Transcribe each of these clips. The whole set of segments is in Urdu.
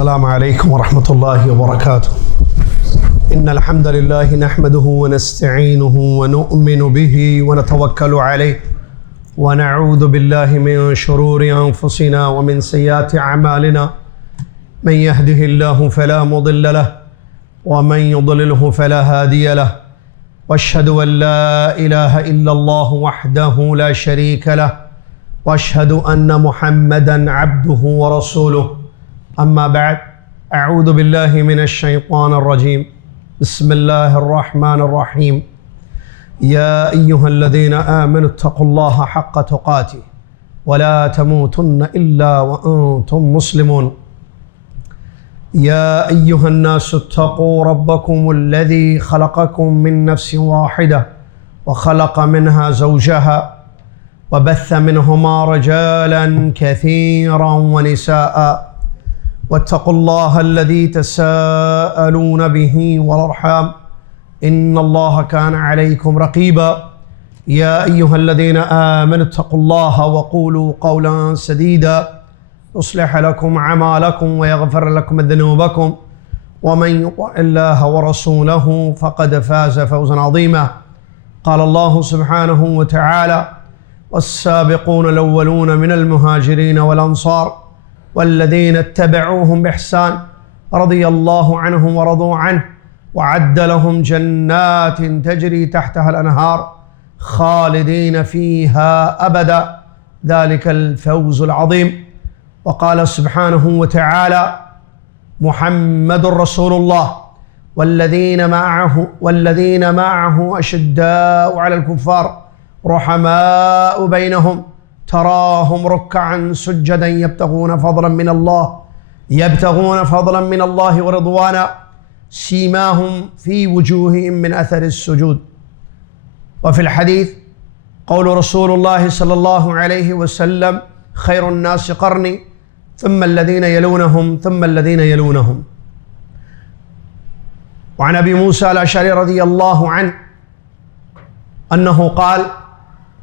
السلام عليكم ورحمة الله وبركاته. إن الحمد لله نحمده ونستعينه ونؤمن به ونتوكل عليه ونعوذ بالله من شرور أنفسنا ومن سيئات أعمالنا. من يهده الله فلا مضل له ومن يضلله فلا هادي له، واشهد أن لا إله إلا الله وحده لا شريك له، واشهد أن محمدا عبده ورسوله. أما بعد، أعوذ بالله من الشيطان الرجيم. بسم الله الرحمن الرحيم. يا أيها الذين آمنوا اتقوا الله حق تقاته ولا تموتن إلا وأنتم مسلمون. يا أيها الناس اتقوا ربكم الذي خلقكم من نفس واحدة وخلق منها زوجها وبث منهما رجالا كثيرا ونساء، واتقوا الله الذي تساءلون به والأرحام إن الله كان عليكم رقيبا. يا أيها الذين آمنوا اتقوا الله وقولوا قولا سديدا يصلح لكم أعمالكم ويغفر لكم ذنوبكم، ومن يطع الله ورسوله فقد فاز فوزا عظيما. قال الله سبحانه وتعالى: والسابقون الأولون من المهاجرين والأنصار والذين اتبعوهم بإحسان رضي الله عنهم ورضوا عنه وعد لهم جنات تجري تحتها الأنهار خالدين فيها أبدا ذلك الفوز العظيم. وقال سبحانه وتعالى: محمد رسول الله والذين معه أشداء على الكفار رحماء بينهم تراهم ركعا سجدا يبتغون فضلا من الله ورضوانا سيماهم في وجوههم من أثر السجود. وفي الحديث قول رسول الله صلى الله عليه وسلم: خير الناس قرني ثم الذين يلونهم ثم الذين يلونهم. وعن أبي موسى الأشعري رضي الله عنه أنه قال: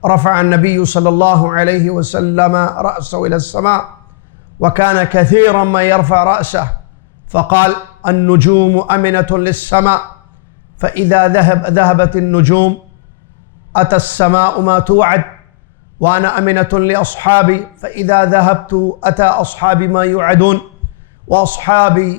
رفع النبي صلى الله عليه وسلم رأسه إلى السماء وكان كثيرا ما يرفع رأسه فقال: النجوم أمنة للسماء، فإذا ذهبت النجوم أتى السماء ما توعد، وأنا أمنة لأصحابي، فإذا ذهبت أتى أصحابي ما يوعدون، وأصحابي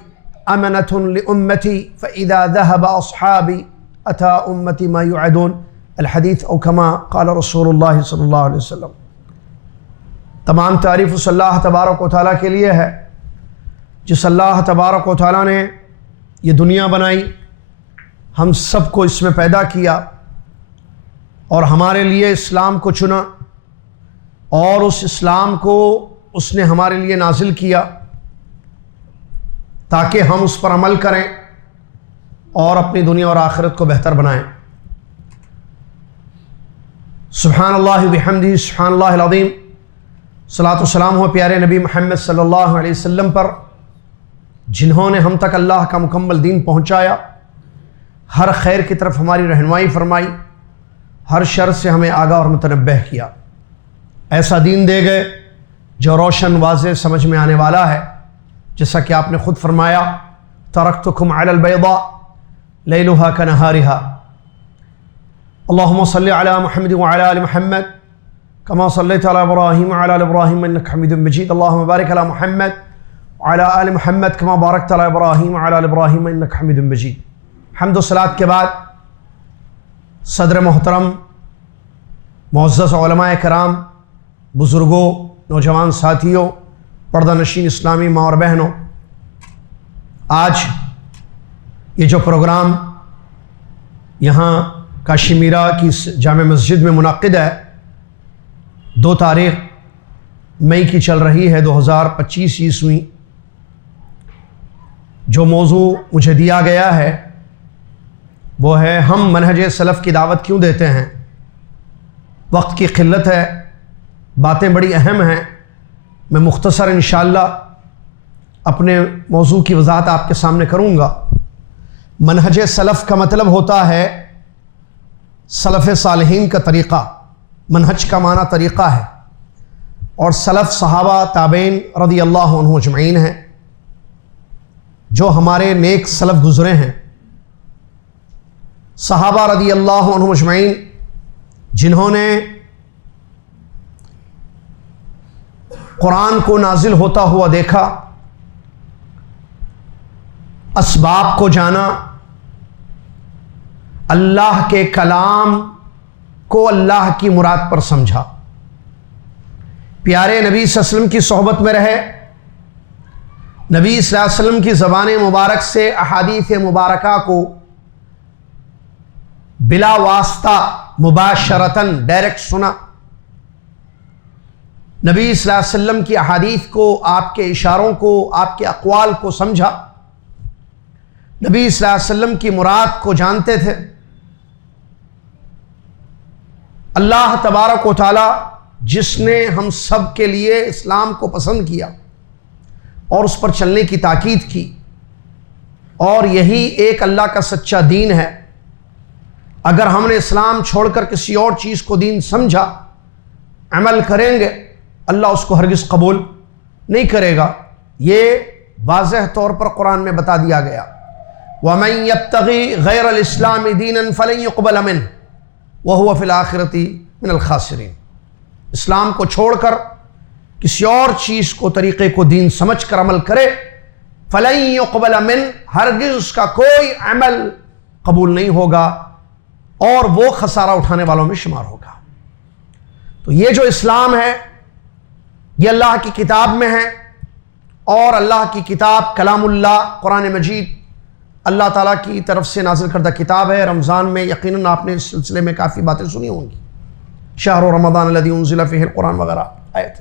أمنة لأمتي، فإذا ذهب أصحابي أتى أمتي ما يوعدون. الحدیث او کما قال رسول اللہ صلی اللہ علیہ وسلم۔ تمام تعریف اس اللہ تبارک و تعالیٰ کے لیے ہے جس اللہ تبارک و تعالیٰ نے یہ دنیا بنائی، ہم سب کو اس میں پیدا کیا اور ہمارے لیے اسلام کو چنا، اور اس اسلام کو اس نے ہمارے لیے نازل کیا تاکہ ہم اس پر عمل کریں اور اپنی دنیا اور آخرت کو بہتر بنائیں۔ سبحان اللہ بحمدہ، سبحان اللہ العظیم۔ صلاۃ والسلام ہو پیارے نبی محمد صلی اللہ علیہ وسلم پر، جنہوں نے ہم تک اللہ کا مکمل دین پہنچایا، ہر خیر کی طرف ہماری رہنمائی فرمائی، ہر شر سے ہمیں آگاہ اور متنبہ کیا۔ ایسا دین دے گئے جو روشن واضح سمجھ میں آنے والا ہے، جیسا کہ آپ نے خود فرمایا: ترکتکم علی البیضاء لیلها کنہارها۔ اللهم صل على محمد وعلى آل محمد كما صليت على إبراهيم وعلى آل إبراهيم إنك حميد مجيد. اللهم بارك على محمد وعلى آل محمد كما باركت على إبراهيم وعلى آل إبراهيم إنك حميد مجيد. حمد و صلاۃ کے بعد صدر محترم، معزز علماء کرام، بزرگوں، نوجوان ساتھیوں، پردہ نشین اسلامی ماں اور بہنوں، آج یہ جو پروگرام یہاں کاشمیرہ کی جامع مسجد میں منعقد ہے، 2 تاریخ مئی کی چل رہی ہے 2025 عیسوی۔ جو موضوع مجھے دیا گیا ہے وہ ہے: ہم منہج سلف کی دعوت کیوں دیتے ہیں؟ وقت کی قلت ہے، باتیں بڑی اہم ہیں، میں مختصر انشاءاللہ اپنے موضوع کی وضاحت آپ کے سامنے کروں گا۔ منہج سلف کا مطلب ہوتا ہے سلف صالحین کا طریقہ۔ منہج کا معنی طریقہ ہے، اور سلف صحابہ تابعین رضی اللہ عنہ اجمعین ہیں۔ جو ہمارے نیک سلف گزرے ہیں، صحابہ رضی اللہ عنہم اجمعین، جنہوں نے قرآن کو نازل ہوتا ہوا دیکھا، اسباب کو جانا، اللہ کے کلام کو اللہ کی مراد پر سمجھا، پیارے نبی صلی اللہ علیہ وسلم کی صحبت میں رہے، نبی صلی اللہ علیہ وسلم کی زبان مبارک سے احادیث مبارکہ کو بلا واسطہ مباشرتاً ڈائریکٹ سنا، نبی صلی اللہ علیہ وسلم کی احادیث کو، آپ کے اشاروں کو، آپ کے اقوال کو سمجھا، نبی صلی اللہ علیہ وسلم کی مراد کو جانتے تھے۔ اللہ تبارک و تعالی جس نے ہم سب کے لیے اسلام کو پسند کیا اور اس پر چلنے کی تاکید کی، اور یہی ایک اللہ کا سچا دین ہے، اگر ہم نے اسلام چھوڑ کر کسی اور چیز کو دین سمجھا، عمل کریں گے، اللہ اس کو ہرگز قبول نہیں کرے گا۔ یہ واضح طور پر قرآن میں بتا دیا گیا، وَمَن يَبْتَغِي غَيْرَ الْإِسْلَامِ دِينًا فَلَن يُقْبَلَ مِنْهُ وَهُوَ فِي الْآخِرَةِ مِنَ الْخَاسِرِينَ۔ اسلام کو چھوڑ کر کسی اور چیز کو، طریقے کو دین سمجھ کر عمل کرے، فَلَن يُقْبَلَ مِنْهُ، ہرگز اس کا کوئی عمل قبول نہیں ہوگا اور وہ خسارہ اٹھانے والوں میں شمار ہوگا۔ تو یہ جو اسلام ہے یہ اللہ کی کتاب میں ہے، اور اللہ کی کتاب کلام اللہ قرآن مجید اللہ تعالیٰ کی طرف سے نازل کردہ کتاب ہے۔ رمضان میں یقیناً آپ نے اس سلسلے میں کافی باتیں سنی ہوں گی، شہر رمضان الذی انزل فیہ القرآن وغیرہ آیت،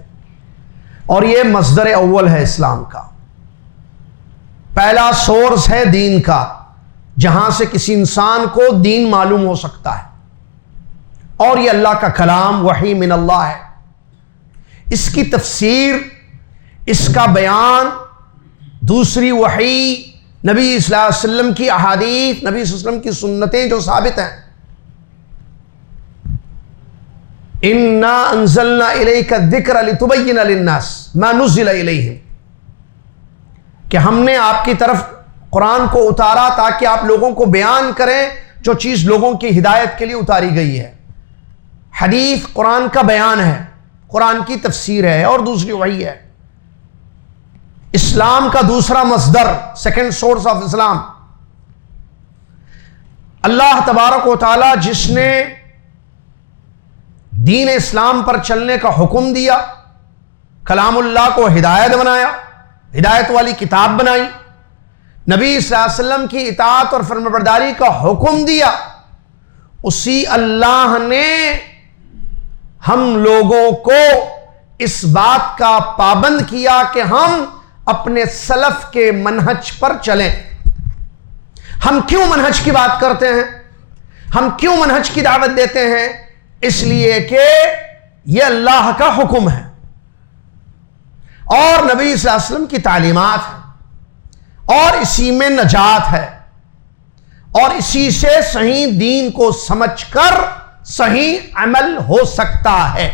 اور یہ مصدر اول ہے اسلام کا، پہلا سورس ہے دین کا، جہاں سے کسی انسان کو دین معلوم ہو سکتا ہے، اور یہ اللہ کا کلام وحی من اللہ ہے۔ اس کی تفسیر، اس کا بیان، دوسری وحی، نبی صلی اللہ علیہ وسلم کی احادیث، نبی صلی اللہ علیہ وسلم کی سنتیں جو ثابت ہیں، اِنَّا أَنزَلْنَا إِلَيْكَ الذِّكْرَ لِتُبَيِّنَ لِلنَّاسِ مَا نُزِّلَ إِلَيْهِمْ، کہ ہم نے آپ کی طرف قرآن کو اتارا تاکہ آپ لوگوں کو بیان کریں جو چیز لوگوں کی ہدایت کے لیے اتاری گئی ہے۔ حدیث قرآن کا بیان ہے، قرآن کی تفسیر ہے، اور دوسری وحی ہے۔ اسلام کا دوسرا مصدر، سیکنڈ سورس آف اسلام، اللہ تبارک و تعالی جس نے دین اسلام پر چلنے کا حکم دیا، کلام اللہ کو ہدایت بنایا، ہدایت والی کتاب بنائی، نبی صلی اللہ علیہ وسلم کی اطاعت اور فرمانبرداری کا حکم دیا، اسی اللہ نے ہم لوگوں کو اس بات کا پابند کیا کہ ہم اپنے سلف کے منہج پر چلیں۔ ہم کیوں منہج کی بات کرتے ہیں؟ ہم کیوں منہج کی دعوت دیتے ہیں؟ اس لیے کہ یہ اللہ کا حکم ہے اور نبی صلی اللہ علیہ وسلم کی تعلیمات ہے، اور اسی میں نجات ہے، اور اسی سے صحیح دین کو سمجھ کر صحیح عمل ہو سکتا ہے۔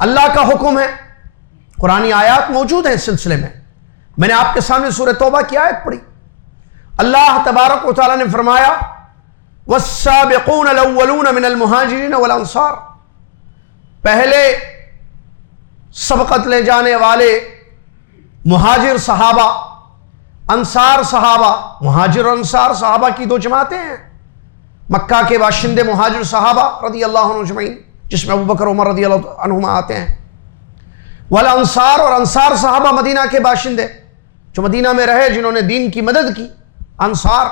اللہ کا حکم ہے، قرآنی آیات موجود ہیں اس سلسلے میں۔ میں نے آپ کے سامنے سورہ توبہ کی آیت پڑھی، اللہ تبارک و تعالیٰ نے فرمایا وَالسَّابِقُونَ الْأَوَّلُونَ مِنَ الْمُهَاجِرِينَ وَالْأَنصَارِ، پہلے سبقت لے جانے والے مہاجر صحابہ، انصار صحابہ۔ مہاجر اور انصار صحابہ کی دو جماعتیں ہیں، مکہ کے باشندے مہاجر صحابہ رضی اللہ عنہ اجمعین، جس میں ابو بکر عمر رضی اللہ عنہما آتے ہیں، والانصار، اور انصار صحابہ مدینہ کے باشندے جو مدینہ میں رہے، جنہوں نے دین کی مدد کی، انصار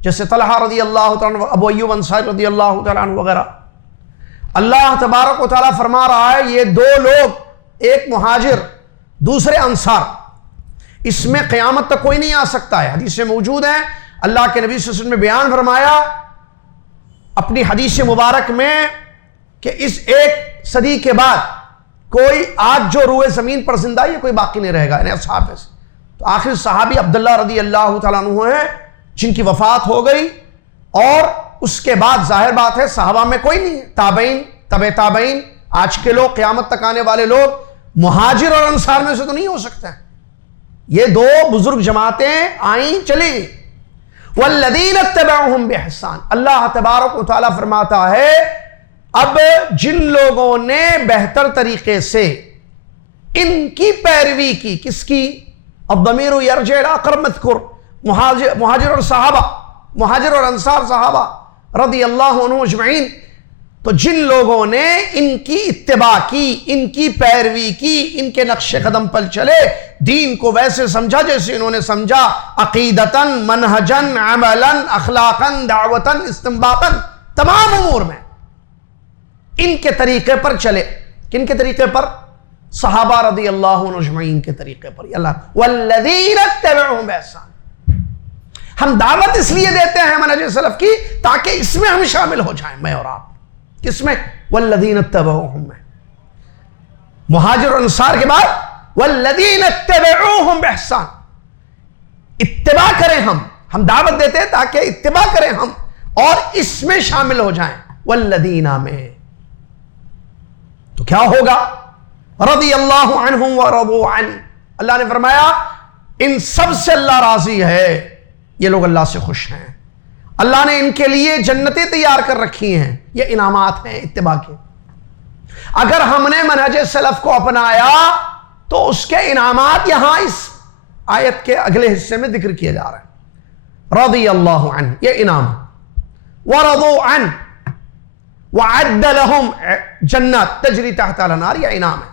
جیسے طلحہ رضی اللہ تعالیٰ عنہ، ابو ایوب انصاری رضی اللہ تعالیٰ عنہ وغیرہ۔ اللہ تبارک و تعالیٰ فرما رہا ہے یہ دو لوگ، ایک مہاجر دوسرے انصار، اس میں قیامت تک کوئی نہیں آ سکتا ہے، حدیث میں موجود ہے۔ اللہ کے نبی صلی اللہ علیہ وسلم نے بیان فرمایا اپنی حدیث مبارک میں کہ اس ایک صدی کے بعد کوئی آج جو روئے زمین پر زندہ ہے، یہ کوئی باقی نہیں رہے گا انہیں اصحاب میں سے۔ تو آخر صحابی عبداللہ رضی اللہ تعالیٰ عنہ ہیں جن کی وفات ہو گئی، اور اس کے بعد ظاہر بات ہے صحابہ میں کوئی نہیں ہے، تابعین، تبع تابعین، آج کے لوگ، قیامت تک آنے والے لوگ مہاجر اور انصار میں سے تو نہیں ہو سکتے ہیں۔ یہ دو بزرگ جماعتیں آئیں چلی گئی. والذین اتبعوہم بإحسان. اللہ تبارک و تعالیٰ فرماتا ہے اب جن لوگوں نے بہتر طریقے سے ان کی پیروی کی. کس کی؟ الضمیر یرجع الی اقرب مذکور. مہاجر اور صحابہ، مہاجر اور انصار صحابہ رضی اللہ عنہم اجمعین. تو جن لوگوں نے ان کی اتباع کی، ان کی پیروی کی، ان کے نقش قدم پر چلے، دین کو ویسے سمجھا جیسے انہوں نے سمجھا، عقیدتاً، منہجاً، عملاً، اخلاقاً، دعوتاً، استنباطاً، تمام امور میں ان کے طریقے پر چلے. کن کے طریقے پر؟ صحابہ رضی اللہ عنہم اجمعین کے طریقے پر. اللہ والذین اتبعوہم بإحسان. ہم دعوت اس لیے دیتے ہیں منہج سلف کی تاکہ اس میں ہم شامل ہو جائیں، میں اور آپ. کس میں؟ والذین اتبعوہم میں. مہاجر اور انصار کے بعد والذین اتبعوہم بإحسان. اتباع کریں ہم دعوت دیتے ہیں تاکہ اتباع کریں ہم اور اس میں شامل ہو جائیں. والذین میں تو کیا ہوگا؟ رضی اللہ عنہم ورضوا عنہ. اللہ نے فرمایا ان سب سے اللہ راضی ہے، یہ لوگ اللہ سے خوش ہیں. اللہ نے ان کے لیے جنتیں تیار کر رکھی ہیں. یہ انعامات ہیں اتباع کے. اگر ہم نے منہج سلف کو اپنایا تو اس کے انعامات یہاں اس آیت کے اگلے حصے میں ذکر کیے جا رہے ہیں. رضی اللہ عنہ یہ انعام، ورضوا عنہ وعد لهم جنات تجری تحت الانہار یہ انعام ہے.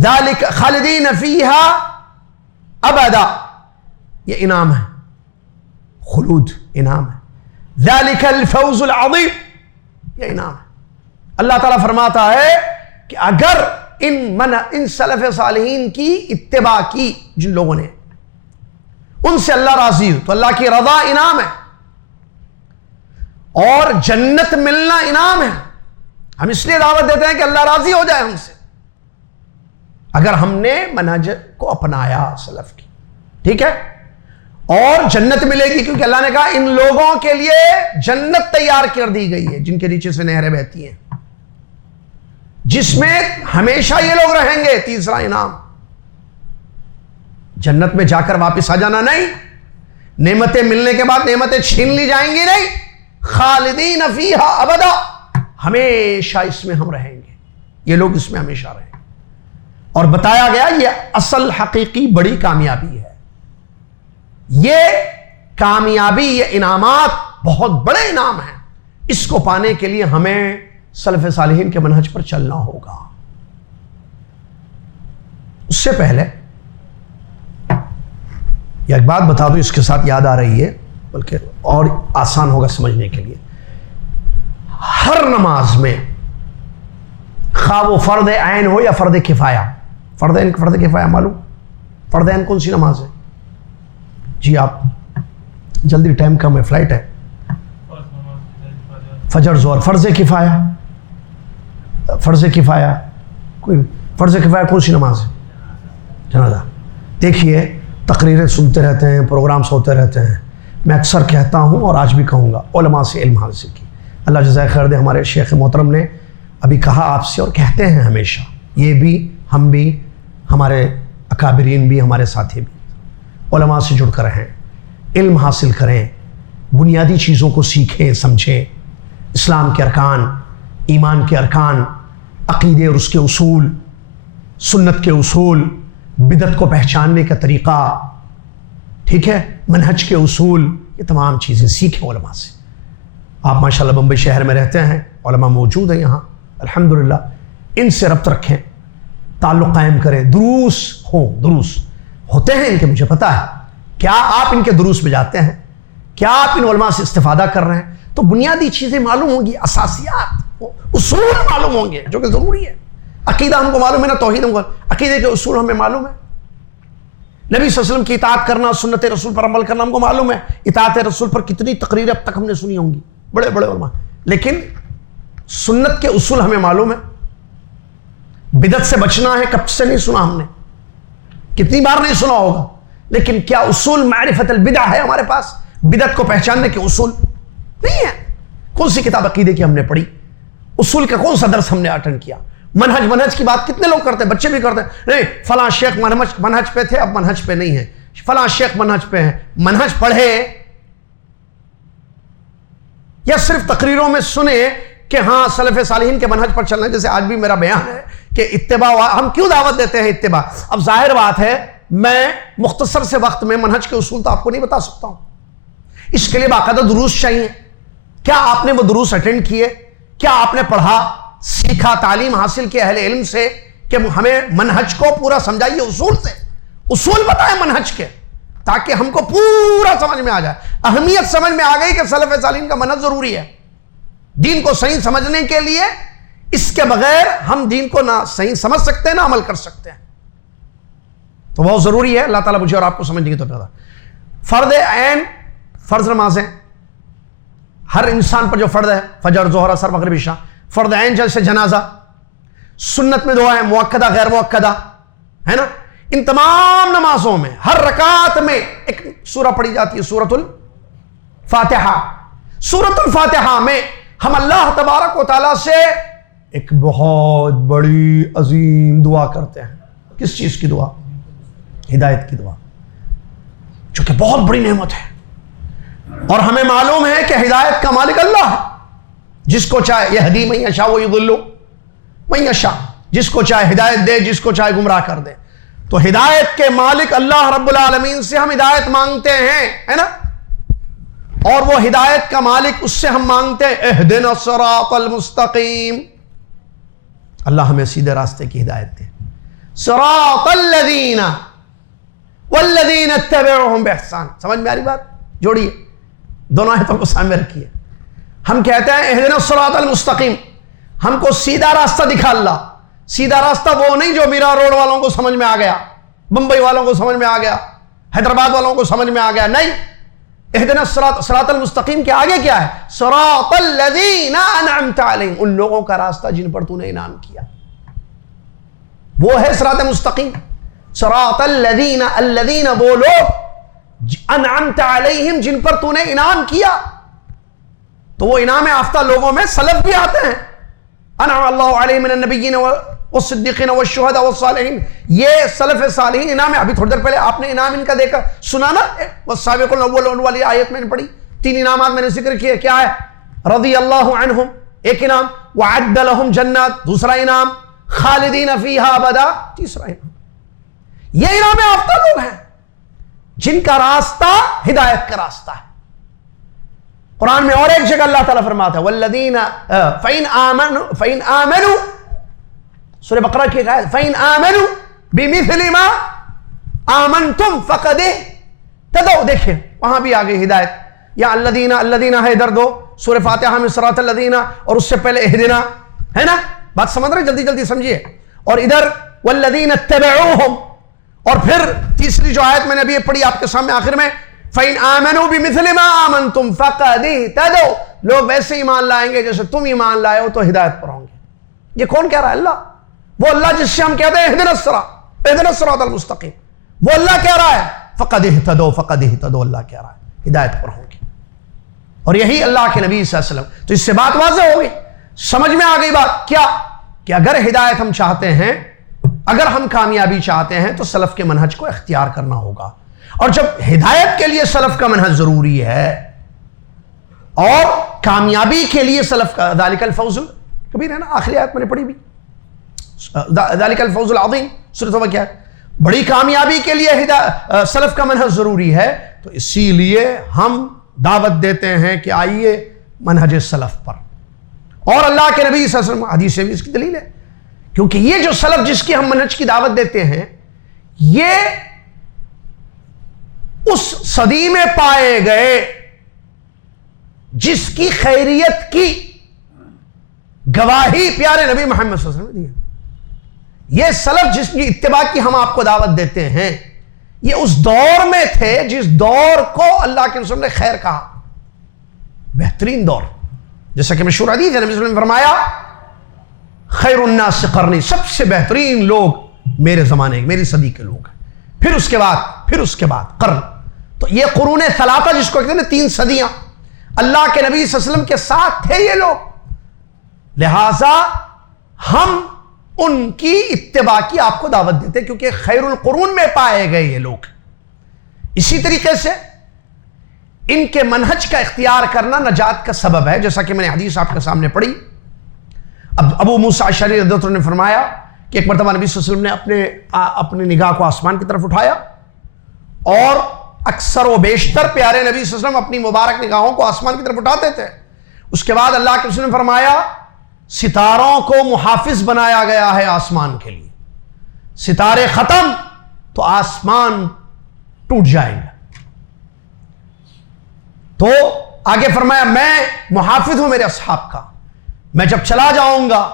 ذالک خالدین فیہا ابدا یہ انعام ہے، خلود انعام ہے. ذالک الفوز العظیم یہ انعام ہے. اللہ تعالیٰ فرماتا ہے کہ اگر ان سلف صالحین کی اتباع کی جن لوگوں نے، ان سے اللہ راضی ہو تو اللہ کی رضا انعام ہے اور جنت ملنا انعام ہے. ہم اس لیے دعوت دیتے ہیں کہ اللہ راضی ہو جائے ہم سے اگر ہم نے منہج کو اپنایا سلف کی. ٹھیک ہے؟ اور جنت ملے گی کیونکہ اللہ نے کہا ان لوگوں کے لیے جنت تیار کر دی گئی ہے جن کے نیچے سے نہریں بہتی ہیں، جس میں ہمیشہ یہ لوگ رہیں گے. تیسرا انعام، جنت میں جا کر واپس آ جانا نہیں، نعمتیں ملنے کے بعد نعمتیں چھین لی جائیں گی نہیں. خالدین فیہا ابدا، ہمیشہ اس میں ہم رہیں گے، یہ لوگ اس میں ہمیشہ رہیں گے. اور بتایا گیا یہ اصل حقیقی بڑی کامیابی ہے. یہ کامیابی، یہ انعامات بہت بڑے انعام ہیں. اس کو پانے کے لیے ہمیں سلف صالحین کے منہج پر چلنا ہوگا. اس سے پہلے یہ ایک بات بتا دوں، اس کے ساتھ یاد آ رہی ہے بلکہ اور آسان ہوگا سمجھنے کے لیے. ہر نماز میں خواہ وہ فرض عین ہو یا فرض کفایہ، فرض کفایہ معلوم؟ فرض عین کون سی نماز ہے؟ جی آپ جلدی، ٹائم کم ہے، فلائٹ ہے. فجر ظہر. فرض کفایہ کوئی فرض کفایہ کون سی نماز ہے؟ جنازہ. دیکھیے تقریریں سنتے رہتے ہیں، پروگرامز ہوتے رہتے ہیں. میں اکثر کہتا ہوں اور آج بھی کہوں گا، علماء سے علم حاصل کی. اللہ جزائے خیر دے. ہمارے شیخ محترم نے ابھی کہا آپ سے اور کہتے ہیں ہمیشہ، یہ بھی ہم بھی، ہمارے اکابرین بھی، ہمارے ساتھی بھی، علماء سے جڑ کر رہیں، علم حاصل کریں، بنیادی چیزوں کو سیکھیں سمجھیں. اسلام کے ارکان، ایمان کے ارکان، عقیدے اور اس کے اصول، سنت کے اصول، بدعت کو پہچاننے کا طریقہ، ٹھیک ہے، منہج کے اصول، یہ تمام چیزیں سیکھیں علماء سے. آپ ماشاءاللہ بمبئی شہر میں رہتے ہیں، علماء موجود ہیں یہاں الحمدللہ. ان سے ربط رکھیں، تعلق قائم کریں. دروس ہوتے ہیں ان کے، مجھے پتا ہے. کیا آپ ان کے دروس میں جاتے ہیں؟ کیا آپ ان علماء سے استفادہ کر رہے ہیں؟ تو بنیادی چیزیں معلوم ہوں گی، اساسیات، اصول معلوم ہوں گے جو کہ ضروری ہے. عقیدہ ہم کو معلوم ہے نا، توحید ہم کو، عقیدے کے اصول ہمیں معلوم ہے. نبی صلی اللہ علیہ وسلم کی اطاعت کرنا، سنت رسول پر عمل کرنا ہم کو معلوم ہے. اطاعت رسول پر کتنی تقریریں اب تک ہم نے سنی ہوں گی، بڑے بڑے علماء. لیکن سنت کے اصول ہمیں معلوم ہے. بدعت سے بچنا ہے، کب سے نہیں سنا ہم نے، کتنی بار نہیں سنا ہوگا. لیکن کیا اصول معرفت البدع ہے ہمارے پاس؟ بدعت کو پہچاننے کے اصول نہیں ہے. کون سی کتاب عقیدے کی ہم نے پڑھی؟ اصول کا کون سا درس ہم نے اٹینڈ کیا؟ منہج کی بات کتنے لوگ کرتے ہیں، بچے بھی کرتے ہیں، نہیں فلاں شیخ منہج پہ تھے اب منہج پہ نہیں ہے، فلاں شیخ منہج پہ ہے۔ منہج پڑھے یا صرف تقریروں میں سنے کہ ہاں سلف صالحین کے منہج پر چلنا ہے، جیسے آج بھی میرا بیان ہے کہ اتباع، ہم کیوں دعوت دیتے ہیں اتباع؟ اب ظاہر بات ہے میں مختصر سے وقت میں منہج کے اصول تو آپ کو نہیں بتا سکتا ہوں، اس کے لیے باقاعدہ دروس چاہیے۔ کیا آپ نے وہ دروس اٹینڈ کیے؟ کیا آپ نے پڑھا، سیکھا، تعلیم حاصل کی اہل علم سے کہ ہمیں منہج کو پورا سمجھائیے، اصول سے اصول بتائیں منہج کے، تاکہ ہم کو پورا سمجھ میں آ جائے۔ اہمیت سمجھ میں آ گئی کہ سلف صالحین کا منہج ضروری ہے دین کو صحیح سمجھنے کے لیے، اس کے بغیر ہم دین کو نہ صحیح سمجھ سکتے ہیں نہ عمل کر سکتے ہیں، تو بہت ضروری ہے۔ اللہ تعالیٰ مجھے اور آپ کو سمجھنے کی توفیق دے۔ فرض عین، فرض نمازیں ہر انسان پر جو فرض ہے، فجر، ظہر، عصر، مغرب، عشاء، فرض عین جیسے جنازہ، سنت میں دعائیں مؤکدہ غیر مؤکدہ ہے نا، ان تمام نمازوں میں ہر رکعت میں ایک سورہ پڑھی جاتی ہے، سورۃ الفاتحہ۔ سورۃ الفاتحہ میں ہم اللہ تبارک و تعالیٰ سے ایک بہت بڑی عظیم دعا کرتے ہیں۔ کس چیز کی دعا؟ ہدایت کی دعا، جو کہ بہت بڑی نعمت ہے، اور ہمیں معلوم ہے کہ ہدایت کا مالک اللہ ہے، جس کو چاہے یہدی من یشاء ویضل من یشاء، جس کو چاہے ہدایت دے، جس کو چاہے گمراہ کر دے۔ تو ہدایت کے مالک اللہ رب العالمین سے ہم ہدایت مانگتے ہیں، ہے نا، اور وہ ہدایت کا مالک اس سے ہم مانگتے ہیں اہدنا الصراط المستقیم، اللہ ہمیں سیدھے راستے کی ہدایت دے۔ صراط الذین والذین اتبعوہم بإحسان، سمجھ میں آ رہی بات؟ جوڑیے دونوں آیتوں کو سامنے رکھیے۔ ہم کہتے ہیں اہدنا الصراط المستقیم، ہم کو سیدھا راستہ دکھا اللہ۔ سیدھا راستہ وہ نہیں جو میرا روڈ والوں کو سمجھ میں آ گیا، بمبئی والوں کو سمجھ میں آ گیا، حیدرآباد والوں کو سمجھ میں آ گیا، نہیں۔ اہدنا الصراط المستقیم کے آگے کیا ہے؟ صراط الذین انعمت علیہم، ان لوگوں کا راستہ جن پر تو نے انعام کیا، وہ ہے صراط مستقیم۔ صراط الذین، الذین وہ لوگ، انعمت علیہم جن پر تو نے انعام کیا۔ تو وہ انعام یافتہ لوگوں میں سلف بھی آتے ہیں، انعم اللہ علیہم من النبیین والصدیقین والشہداء والصالحین، یہ سلف صالحین انعام ہے۔ ابھی تھوڑی دیر پہلے آپ نے انعام ان کا دیکھا، سنا نا، والسابقون الاولون والی آیت میں نے پڑھی، تین انعامات میں نے ذکر کیے، کیا ہے؟ رضی اللہ عنہم ایک انعام، وعد لہم جنات دوسرا انعام، خالدین فیہا ابدا تیسرا انعام۔ یہ انعام یافتہ لوگ ہیں جن کا راستہ ہدایت کا راستہ ہے۔ قرآن میں اور ایک جگہ اللہ تعالیٰ فرماتا ہے والذین فَإِنْ آمَنُوا، سورہ بقرہ کی آیت، فَإِنْ آمَنُوا بِمِثْلِ مَا آمَنْتُمْ فَقَدْ اهْتَدَوْا، دیکھیں وہاں بھی آگئی ہدایت، یا الذین ہے ادھر دو، سورہ فاتحہ میں صراط الذین، اور اس سے پہلے اہدنا، ہے نا، بات سمجھ رہے؟ جلدی جلدی سمجھیے۔ اور ادھر والذین اتبعوہم، اور پھر تیسری جو آیت میں نے ابھی پڑھی آپ کے سامنے آخر میں، فَإِنْ آمَنُوا بِمِثْلِ مَا آمَنْتُمْ فَقَدْ اهْتَدَوْا، لوگ ویسے ایمان لائیں گے جیسے تم ایمان لائے ہو تو ہدایت پر ہوں گے۔ یہ کون کہہ رہا ہے؟ اللہ، وہ اللہ جس سے ہم کہتے ہیں اہدنا الصراط المستقیم، وہ اللہ کہہ رہا ہے فَقَدْ اهْتَدَوْا، فَقَدْ اهْتَدَوْا، اللہ کہہ رہا ہے ہدایت پر ہوں گے۔ اور یہی اللہ کے نبی صلی اللہ علیہ وسلم، تو اس سے بات واضح ہو گئی، سمجھ میں آ گئی بات کیا، کہ اگر ہدایت ہم چاہتے ہیں، اگر ہم کامیابی چاہتے ہیں تو سلف کے منہج کو اختیار کرنا ہوگا۔ اور جب ہدایت کے لیے سلف کا منہج ضروری ہے اور کامیابی کے لیے سلف کا، ذالک الفوز الکبیر ہے نا، آخری آیت میں نے پڑھی بھی، ذالک الفوز العظیم، سورۃ توبہ کیا ہے، بڑی کامیابی کے لیے سلف کا منہج ضروری ہے، تو اسی لیے ہم دعوت دیتے ہیں کہ آئیے منہج سلف پر۔ اور اللہ کے نبی صلی اللہ علیہ وسلم حدیث میں اس کی دلیل ہے، کیونکہ یہ جو سلف جس کی ہم منہج کی دعوت دیتے ہیں، یہ اس صدی میں پائے گئے جس کی خیریت کی گواہی پیارے نبی محمد صلی اللہ علیہ وسلم نے دی۔ یہ سلف جس کی اتباع کی ہم آپ کو دعوت دیتے ہیں، یہ اس دور میں تھے جس دور کو اللہ کے رسول نے خیر کہا، بہترین دور، جیسا کہ مشہور حدیث ہے، نبی صلی اللہ علیہ وسلم نے فرمایا خیر الناس قرنی، سب سے بہترین لوگ میرے زمانے میری صدی کے لوگ ہیں، پھر اس کے بعد قرن۔ تو یہ قرون ثلاثہ جس کو کہتے ہیں 3 صدیاں، اللہ کے نبی صلی اللہ علیہ وسلم کے ساتھ تھے یہ لوگ، لہٰذا ہم ان کی اتباع کی آپ کو دعوت دیتے کیونکہ خیر القرون میں پائے گئے یہ لوگ. اسی طریقے سے ان کے منہج کا اختیار کرنا نجات کا سبب ہے، جیسا کہ میں نے حدیث آپ کے سامنے پڑھی. اب ابو موسیٰ اشعری رضی اللہ عنہ نے فرمایا کہ ایک مرتبہ نبی صلی اللہ علیہ وسلم نے اپنی نگاہ کو آسمان کی طرف اٹھایا، اور اکثر و بیشتر پیارے نبی صلی اللہ علیہ وسلم اپنی مبارک نگاہوں کو آسمان کی طرف اٹھاتے تھے. اس کے بعد اللہ کے رسول نے فرمایا ستاروں کو محافظ بنایا گیا ہے آسمان کے لیے، ستارے ختم تو آسمان ٹوٹ جائیں گے. تو آگے فرمایا میں محافظ ہوں میرے اصحاب کا، میں جب چلا جاؤں گا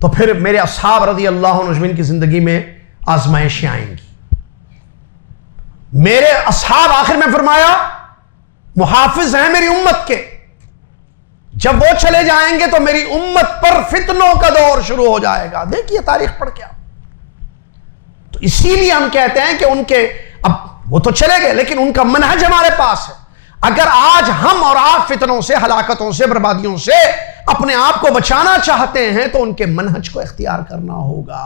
تو پھر میرے اصحاب رضی اللہ عنہ اجمعین کی زندگی میں آزمائشیں آئیں گی. میرے اصحاب آخر میں فرمایا محافظ ہیں میری امت کے، جب وہ چلے جائیں گے تو میری امت پر فتنوں کا دور شروع ہو جائے گا. دیکھیے تاریخ پڑھ کے. تو اسی لیے ہم کہتے ہیں کہ ان کے، اب وہ تو چلے گئے لیکن ان کا منہج ہمارے پاس ہے. اگر آج ہم اور آپ فتنوں سے، ہلاکتوں سے، بربادیوں سے اپنے آپ کو بچانا چاہتے ہیں تو ان کے منہج کو اختیار کرنا ہوگا،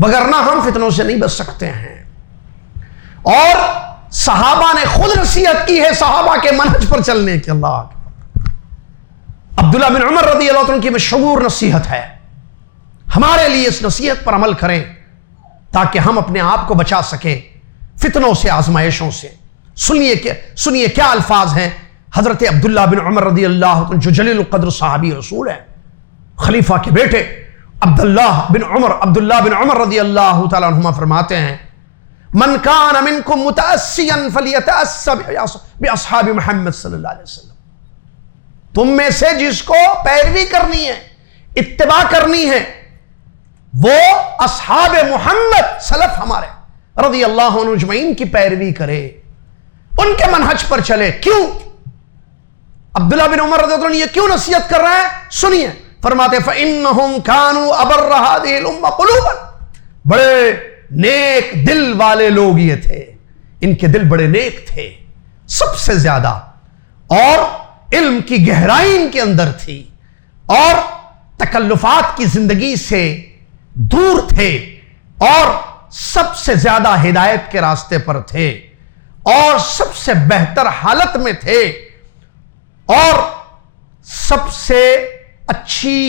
وگرنہ ہم فتنوں سے نہیں بچ سکتے ہیں. اور صحابہ نے خود نصیحت کی ہے صحابہ کے منہج پر چلنے کی. اللہ اکبر. عبداللہ بن عمر رضی اللہ عنہ کی مشہور نصیحت ہے، ہمارے لیے اس نصیحت پر عمل کریں تاکہ ہم اپنے آپ کو بچا سکیں فتنوں سے، آزمائشوں سے. سنیے کیا الفاظ ہیں حضرت عبداللہ بن عمر رضی اللہ عنہ جو جلیل القدر صحابی رسول ہیں، خلیفہ کے بیٹے عبداللہ بن عمر رضی اللہ تعالیٰ عنہما فرماتے ہیں من کان منکم متأسیا فلیتأس باصحاب محمد صلی اللہ علیہ وسلم. تم میں سے جس کو پیروی کرنی ہے، اتباع کرنی ہے، وہ اصحاب محمد سلف ہمارے رضی اللہ عنہ اجمعین کی پیروی کرے، ان کے منہج پر چلے. کیوں؟ عبداللہ بن عمر رضی اللہ عنہ یہ کیوں نصیحت کر رہے ہیں؟ سنیے. فرماتے فَإِنَّهُمْ كَانُوا أَبَرَّ هَذِهِ الْأُمَّةِ قُلُوبًا، بڑے نیک دل والے لوگ یہ تھے، ان کے دل بڑے نیک تھے سب سے زیادہ، اور علم کی گہرائی ان کے اندر تھی، اور تکلفات کی زندگی سے دور تھے، اور سب سے زیادہ ہدایت کے راستے پر تھے، اور سب سے بہتر حالت میں تھے، اور سب سے اچھی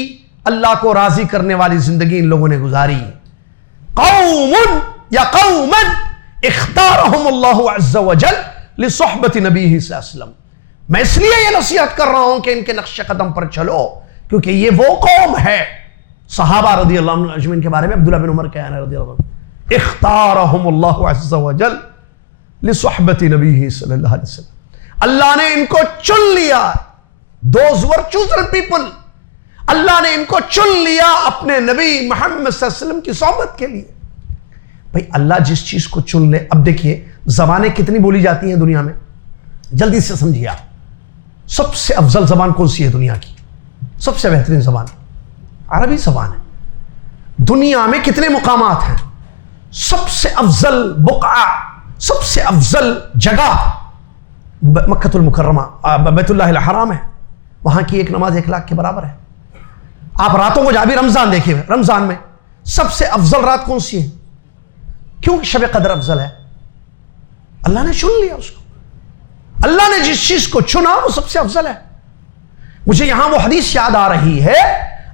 اللہ کو راضی کرنے والی زندگی ان لوگوں نے گزاری. قوم یا قوما اختارهم اللہ عز وجل لصحبت نبیہ صلی اللہ علیہ وسلم. میں اس لیے یہ نصیحت کر رہا ہوں کہ ان کے نقش قدم پر چلو، کیونکہ یہ وہ قوم ہے. صحابہ رضی اللہ عنہ اجمعین کے بارے میں عبداللہ بن عمر کہنا رضی اللہ عنہ اختارهم اللہ عز وجل لصحبت نبیہ صلی اللہ علیہ وسلم. اللہ نے ان کو چن لیا. Those were chosen people. اللہ نے ان کو چن لیا اپنے نبی محمد صلی اللہ علیہ وسلم کی صحبت کے لیے. بھئی اللہ جس چیز کو چن لے. اب دیکھیے زبانیں کتنی بولی جاتی ہیں دنیا میں، جلدی سے سمجھیے آپ. سب سے افضل زبان کون سی ہے دنیا کی؟ سب سے بہترین زبان عربی زبان ہے. دنیا میں کتنے مقامات ہیں؟ سب سے افضل بقعہ، سب سے افضل جگہ مکہ المکرمہ، بیت اللہ الحرام ہے. وہاں کی ایک نماز 1 لاکھ کے برابر ہے. آپ راتوں کو جا بھی رمضان دیکھیں، رمضان میں سب سے افضل رات کون سی ہے؟ کیوں شب قدر افضل ہے؟ اللہ نے چن لیا اس کو. اللہ نے جس چیز کو چنا وہ سب سے افضل ہے. مجھے یہاں وہ حدیث یاد آ رہی ہے،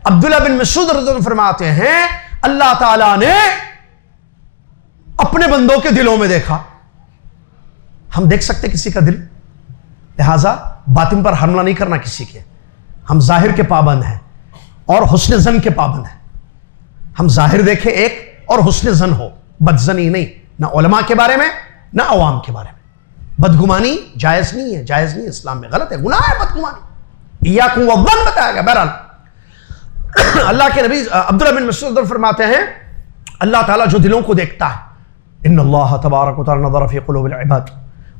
عبداللہ بن مسعود رضی اللہ عنہ فرماتے ہیں اللہ تعالیٰ نے اپنے بندوں کے دلوں میں دیکھا. ہم دیکھ سکتے کسی کا دل، لہذا باطن پر حملہ نہیں کرنا کسی کے. ہم ظاہر کے پابند ہیں اور حسن زن کے پابند ہیں. ہم ظاہر دیکھیں ایک اور حسن زن ہو، بدزنی نہیں، نہ علماء کے بارے میں نہ عوام کے بارے میں. بدگمانی جائز نہیں ہے، جائز نہیں، اسلام میں غلط ہے، گناہ ہے بدگمانی. ایاکم والظن بتایا گیا. بہرحال اللہ کے نبی عبداللہ بن مسعود فرماتے ہیں اللہ تعالیٰ جو دلوں کو دیکھتا ہے، ان اللہ تبارک و تعالی نظر فی قلوب العباد،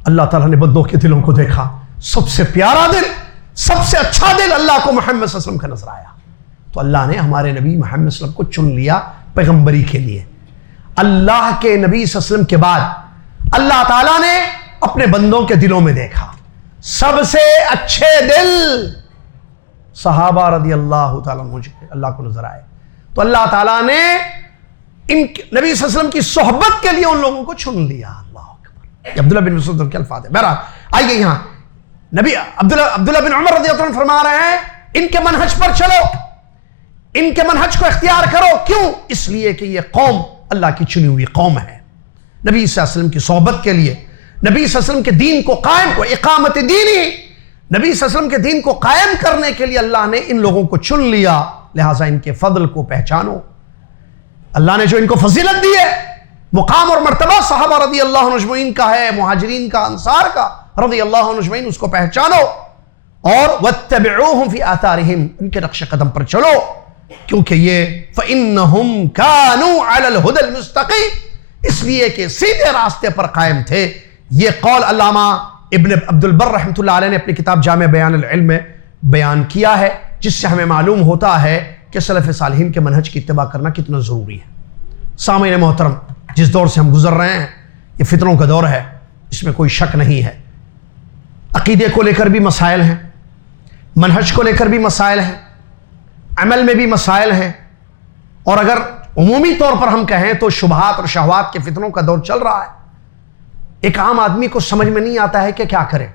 اللہ تعالیٰ نے بندوں کے دلوں کو دیکھا. سب سے پیارا دل، سب سے اچھا دل اللہ کو محمد صلی اللہ علیہ وسلم کا نظر آیا. تو اللہ نے ہمارے نبی محمد صلی اللہ علیہ وسلم کو چن لیا پیغمبری کے لیے. اللہ کے نبی صلی اللہ علیہ وسلم کے بعد اللہ تعالیٰ نے اپنے بندوں کے دلوں میں دیکھا. سب سے اچھے دل صحابہ رضی اللہ تعالیٰ عنہ اللہ کو نظر آئے. تو اللہ تعالیٰ نے نبی صلی اللہ علیہ وسلم کی صحبت کے لیے ان لوگوں کو چن لیا. اللہ اکبر. عبداللہ بن مسعود کے الفاظ ہیں. بہرحال آئیے یہاں نبی عبداللہ بن عمر رضی اللہ عنہ فرما رہے ہیں ان کے منہج پر چلو, ان کے منہج کو اختیار کرو. کیوں؟ اس لیے کہ یہ قوم اللہ کی چنی ہوئی قوم ہے. نبی صلی اللہ علیہ وسلم کی صحبت کے لیے, نبی صلی اللہ علیہ وسلم کے دین کو قائم کو اقامت دینی, نبی صلی اللہ علیہ وسلم کے دین کو قائم کرنے کے لیے اللہ نے ان لوگوں کو چن لیا. لہٰذا ان کے فضل کو پہچانو. اللہ نے جو ان کو فضیلت دی ہے, مقام اور مرتبہ صحابہ رضی اللہ عنہ اجمعین کا ہے, مہاجرین کا, انصار کا رضی اللہ عنہ اجمعین, اس کو پہچانو. اور واتبعوہم فی آثارہم, ان کے نقش قدم پر چلو, کیونکہ یہ فإنہم کانوا علی الہدی المستقیم, اس لیے کہ سیدھے راستے پر قائم تھے. یہ قول علامہ ابن عبد البر رحمۃ اللہ علیہ نے اپنی کتاب جامع بیان العلم میں بیان کیا ہے, جس سے ہمیں معلوم ہوتا ہے کہ سلف صالحین کے منہج کی اتباع کرنا کتنا ضروری ہے. سامعین محترم, جس دور سے ہم گزر رہے ہیں یہ فتنوں کا دور ہے, اس میں کوئی شک نہیں ہے. عقیدے کو لے کر بھی مسائل ہیں, منہج کو لے کر بھی مسائل ہیں, عمل میں بھی مسائل ہیں, اور اگر عمومی طور پر ہم کہیں تو شبہات اور شہوات کے فتنوں کا دور چل رہا ہے. ایک عام آدمی کو سمجھ میں نہیں آتا ہے کہ کیا کرے.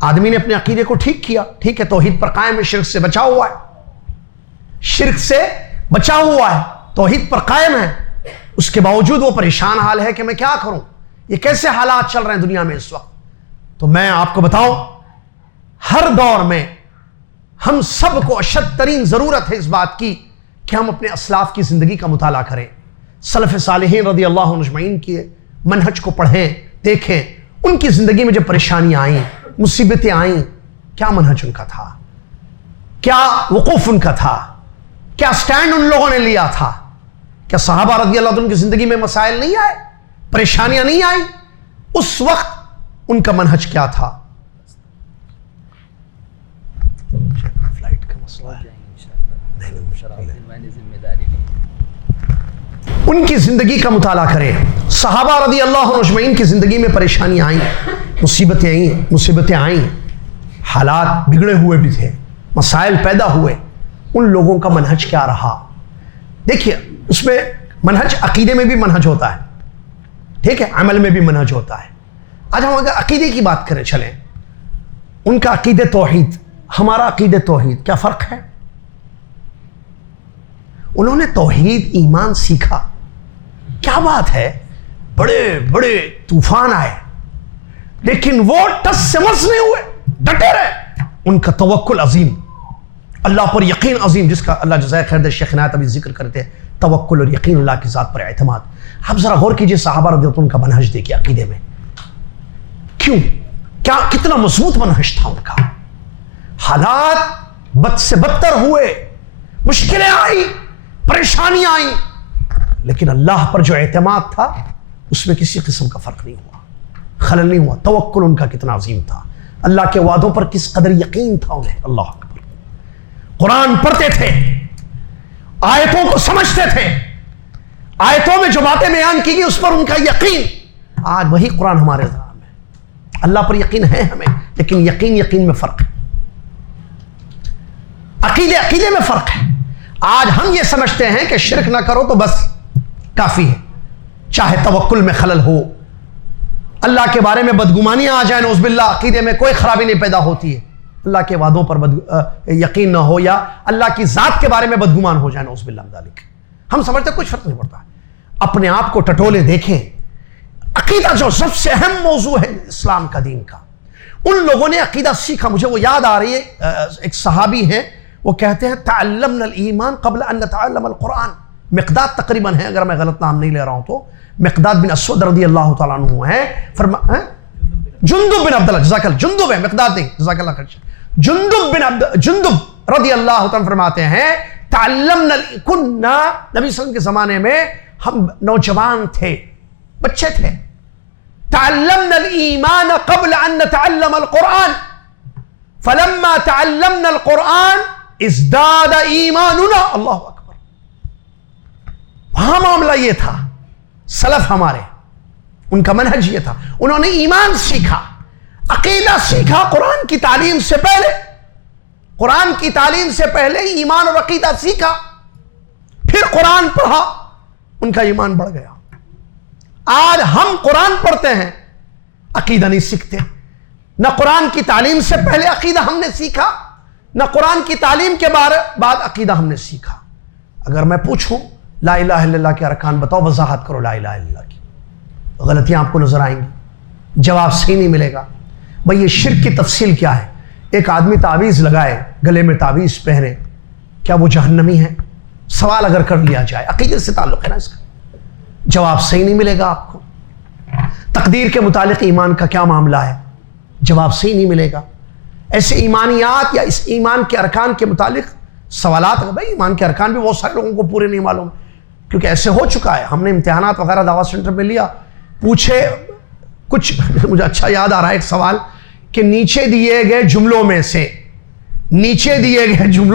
آدمی نے اپنے عقیدے کو ٹھیک کیا, ٹھیک ہے, توحید پر قائم ہے, شرک سے بچا ہوا ہے, شرک سے بچا ہوا ہے, توحید پر قائم ہے, اس کے باوجود وہ پریشان حال ہے کہ میں کیا کروں, یہ کیسے حالات چل رہے ہیں دنیا میں اس وقت. تو میں آپ کو بتاؤں, ہر دور میں ہم سب کو اشد ترین ضرورت ہے اس بات کی کہ ہم اپنے اسلاف کی زندگی کا مطالعہ کریں, سلف صالحین رضی اللہ عنہ اجمعین کے منہج کو پڑھیں, دیکھیں ان کی زندگی میں جب پریشانیاں آئیں, مصیبتیں آئیں, کیا منہج ان کا تھا, کیا وقوف ان کا تھا, کیا سٹینڈ ان لوگوں نے لیا تھا. کیا صحابہ رضی اللہ عنہ کی زندگی میں مسائل نہیں آئے, پریشانیاں نہیں آئیں؟ اس وقت ان کا منہج کیا تھا. فلائٹ کا مسئلہ ہے, ان کی زندگی کا مطالعہ کریں. صحابہ رضی اللہ عنہ اجمعین کی زندگی میں پریشانیاں آئیں, مصیبتیں آئیں, حالات بگڑے ہوئے بھی تھے, مسائل پیدا ہوئے. ان لوگوں کا منہج کیا رہا؟ دیکھیے اس میں منہج, عقیدے میں بھی منہج ہوتا ہے, ٹھیک ہے, عمل میں بھی منہج ہوتا ہے. آج ہم اگر عقیدے کی بات کریں, چلیں, ان کا عقیدہ توحید, ہمارا عقیدہ توحید, کیا فرق ہے؟ انہوں نے توحید ایمان سیکھا, کیا بات ہے, بڑے بڑے طوفان آئے لیکن وہ ٹس سے مس نہیں ہوئے, ڈٹے رہے. ان کا توکل عظیم, اللہ پر یقین عظیم, جس کا اللہ جزائے خیر دے شیخ عنایت ابھی ذکر کرتے ہیں, توکل اور یقین, اللہ کی ذات پر اعتماد. آپ ذرا غور کیجئے صحابہ رضی اللہ عنہ کا منہج دیکھیے عقیدے میں, کیوں, کیا, کتنا مضبوط منہج تھا ان کا. حالات بد سے بدتر ہوئے, مشکلیں آئی, پریشانیاں آئیں, لیکن اللہ پر جو اعتماد تھا اس میں کسی قسم کا فرق نہیں ہوا, خلل نہیں ہوا. توکل ان کا کتنا عظیم تھا, اللہ کے وعدوں پر کس قدر یقین تھا انہیں. اللہ اکبر. قرآن پڑھتے تھے, آیتوں کو سمجھتے تھے, آیتوں میں جو باتیں بیان کی گئی اس پر ان کا یقین. آج وہی قرآن ہمارے ذہن میں, اللہ پر یقین ہے ہمیں, لیکن یقین میں فرق ہے, عقیدے میں فرق ہے. آج ہم یہ سمجھتے ہیں کہ شرک نہ کرو تو بس کافی ہے, چاہے توکل میں خلل ہو, اللہ کے بارے میں بدگمانیاں آ جائیں, نعوذ باللہ, عقیدے میں کوئی خرابی نہیں پیدا ہوتی ہے, اللہ کے وعدوں پر یقین نہ ہو یا اللہ کی ذات کے بارے میں بدگمان ہو جائے, نعوذ باللہ ذالک, ہم سمجھتے کچھ فرق نہیں پڑتا. اپنے آپ کو ٹٹولے دیکھیں. عقیدہ جو سب سے اہم موضوع ہے اسلام کا, دین کا, ان لوگوں نے عقیدہ سیکھا. مجھے وہ یاد آ رہی ہے, ایک صحابی ہیں, وہ کہتے ہیں تعلمنا الایمان قبل ان نتعلم القرآن. مقداد تقریباً ہے, اگر میں غلط نام نہیں لے رہا ہوں تو, مقداد بن اسود رضی اللہ تعالیٰ عنہ ہیں. جندب بن عبداللہ, جزاک اللہ, جندب ہے, مقداد نہیں, جزاک اللہ خیر. جندب رضی اللہ تعالیٰ فرماتے ہیں تعلمنا, کننا, نبی صلی اللہ علیہ وسلم کے زمانے میں ہم نوجوان تھے, بچے تھے. تعلمنا الایمان قبل ان نتعلم القرآن فلما تعلمنا القرآن ازداد ایماننا. اللہ اکبر. وہاں معاملہ یہ تھا, سلف ہمارے, ان کا منہج یہ تھا, انہوں نے ایمان سیکھا, عقیدہ سیکھا. قرآن کی تعلیم سے پہلے ایمان اور عقیدہ سیکھا. پھر قرآن پڑھا، ان کا ایمان بڑھ گیا۔ آج ہم قرآن پڑھتے ہیں، عقیدہ نہیں سیکھتے۔ نہ قرآن کی تعلیم سے پہلے عقیدہ ہم نے سیکھا، نہ قرآن کی تعلیم کے بعد عقیدہ ہم نے سیکھا۔ اگر میں پوچھوں لا الہ الا اللہ کے ارکان بتاؤ، وضاحت کرو لا الہ الا اللہ کی، غلطیاں آپ کو نظر آئیں گی، جواب صحیح نہیں ملے گا۔ بھئی یہ شرک کی تفصیل کیا ہے؟ ایک آدمی تعویذ لگائے، گلے میں تعویذ پہنے، کیا وہ جہنمی ہے؟ سوال اگر کر لیا جائے، عقیدے سے تعلق ہے نا اس کا، جواب صحیح نہیں ملے گا آپ کو۔ تقدیر کے متعلق ایمان کا کیا معاملہ ہے؟ جواب صحیح نہیں ملے گا۔ ایسے ایمانیات یا اس ایمان کے ارکان کے متعلق سوالات، بھائی ایمان کے ارکان بھی بہت سارے لوگوں کو پورے نہیں معلوم، کیونکہ ایسے ہو چکا ہے۔ ہم نے امتحانات وغیرہ دعوت سینٹر میں لیا، پوچھے کچھ، مجھے اچھا یاد آ رہا ہے ایک سوال کہ نیچے دیے گئے جملوں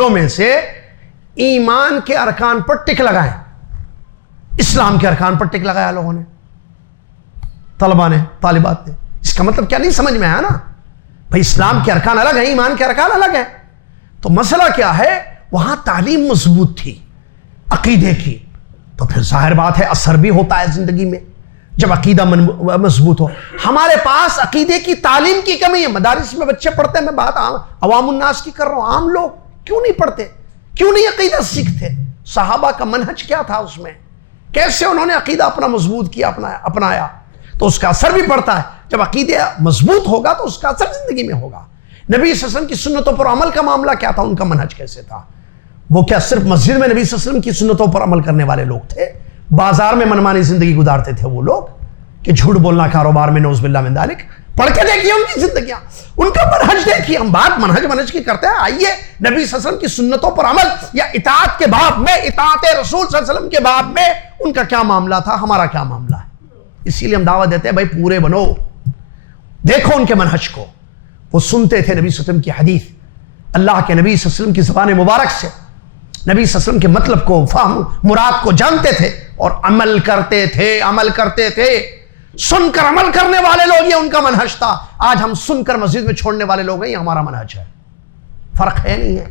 میں سے ایمان کے ارکان پر ٹک لگائیں۔ اسلام کے ارکان پر ٹک لگایا لوگوں نے، طلبہ نے، طالبات نے۔ اس کا مطلب کیا نہیں سمجھ میں آیا نا؟ بھائی اسلام کے ارکان الگ ہیں، ایمان کے ارکان الگ ہیں۔ تو مسئلہ کیا ہے؟ وہاں تعلیم مضبوط تھی عقیدے کی، تو پھر ظاہر بات ہے اثر بھی ہوتا ہے زندگی میں جب عقیدہ مضبوط ہو۔ ہمارے پاس عقیدے کی تعلیم کی کمی ہے۔ مدارس میں بچے پڑھتے ہیں، میں بات عوام الناس کی کر رہا ہوں، عام لوگ کیوں نہیں پڑھتے، کیوں نہیں عقیدہ سیکھتے؟ صحابہ کا منہج کیا تھا اس میں، کیسے انہوں نے عقیدہ اپنا مضبوط کیا، اپنایا، تو اس کا اثر بھی پڑتا ہے۔ جب عقیدہ مضبوط ہوگا تو اس کا اثر زندگی میں ہوگا۔ نبی صلی اللہ علیہ وسلم کی سنتوں پر عمل کا معاملہ کیا تھا، ان کا منہج کیسے تھا؟ وہ کیا صرف مسجد میں نبی صلی اللہ علیہ وسلم کی سنتوں پر عمل کرنے والے لوگ تھے؟ بازار میں منمانی زندگی گزارتے تھے وہ لوگ کہ جھوٹ بولنا کاروبار میں، نعوذ باللہ من ذالک؟ پڑھ کے دیکھیے ان کی زندگیاں، ان کا منہج دیکھیے۔ ہم بات منہج کی کرتے ہیں، آئیے نبی صلی اللہ علیہ وسلم کی سنتوں پر عمل یا اطاعت کے باب میں، اطاعت رسول صلی اللہ علیہ وسلم کے باب میں ان کا کیا معاملہ تھا، ہمارا کیا معاملہ ہے؟ اسی لیے ہم دعوت دیتے ہیں بھائی پورے بنو، دیکھو ان کے منہج کو۔ وہ سنتے تھے نبی صلی اللہ علیہ وسلم کی حدیث، اللہ کے نبی صلی اللہ علیہ وسلم کی زبان مبارک سے نبی صلی اللہ علیہ وسلم کے مطلب کو، فہم، مراد کو جانتے تھے اور عمل کرتے تھے۔ سن کر عمل کرنے والے لوگ، یہ ان کا منہج تھا۔ آج ہم سن کر مسجد میں چھوڑنے والے لوگ ہیں، یہ ہمارا منہج ہے۔ فرق ہے نہیں ہے؟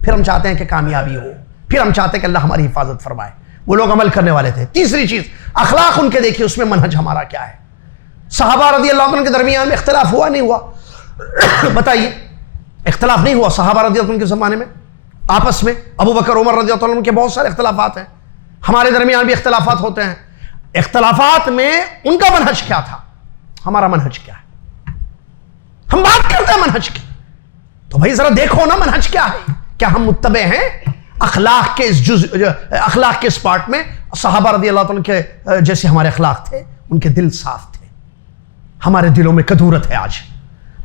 پھر ہم چاہتے ہیں کہ کامیابی ہو، پھر ہم چاہتے ہیں کہ اللہ ہماری حفاظت فرمائے۔ وہ لوگ عمل کرنے والے تھے۔ تیسری چیز، اخلاق ان کے دیکھیے، اس میں منہج ہمارا کیا ہے؟ صحابہ رضی اللہ عنہ کے درمیان میں اختلاف ہوا نہیں ہوا؟ بتائیے، اختلاف نہیں ہوا صحابہ رضی اللہ عنہ کے زمانے میں آپس میں؟ ابو بکر عمر رضی اللہ عنہ کے بہت سارے اختلافات ہیں، ہمارے درمیان بھی اختلافات ہوتے ہیں۔ اختلافات میں ان کا منہج کیا تھا، ہمارا منہج کیا ہے؟ ہم بات کرتے ہیں منہج کی، تو بھائی ذرا دیکھو نا منہج کیا ہے۔ کیا ہم متبع ہیں اخلاق کے اس پارٹ میں؟ صحابہ رضی اللہ عنہ کے جیسے ہمارے اخلاق تھے، ان کے دل صاف تھے۔ ہمارے دلوں میں کدورت ہے آج،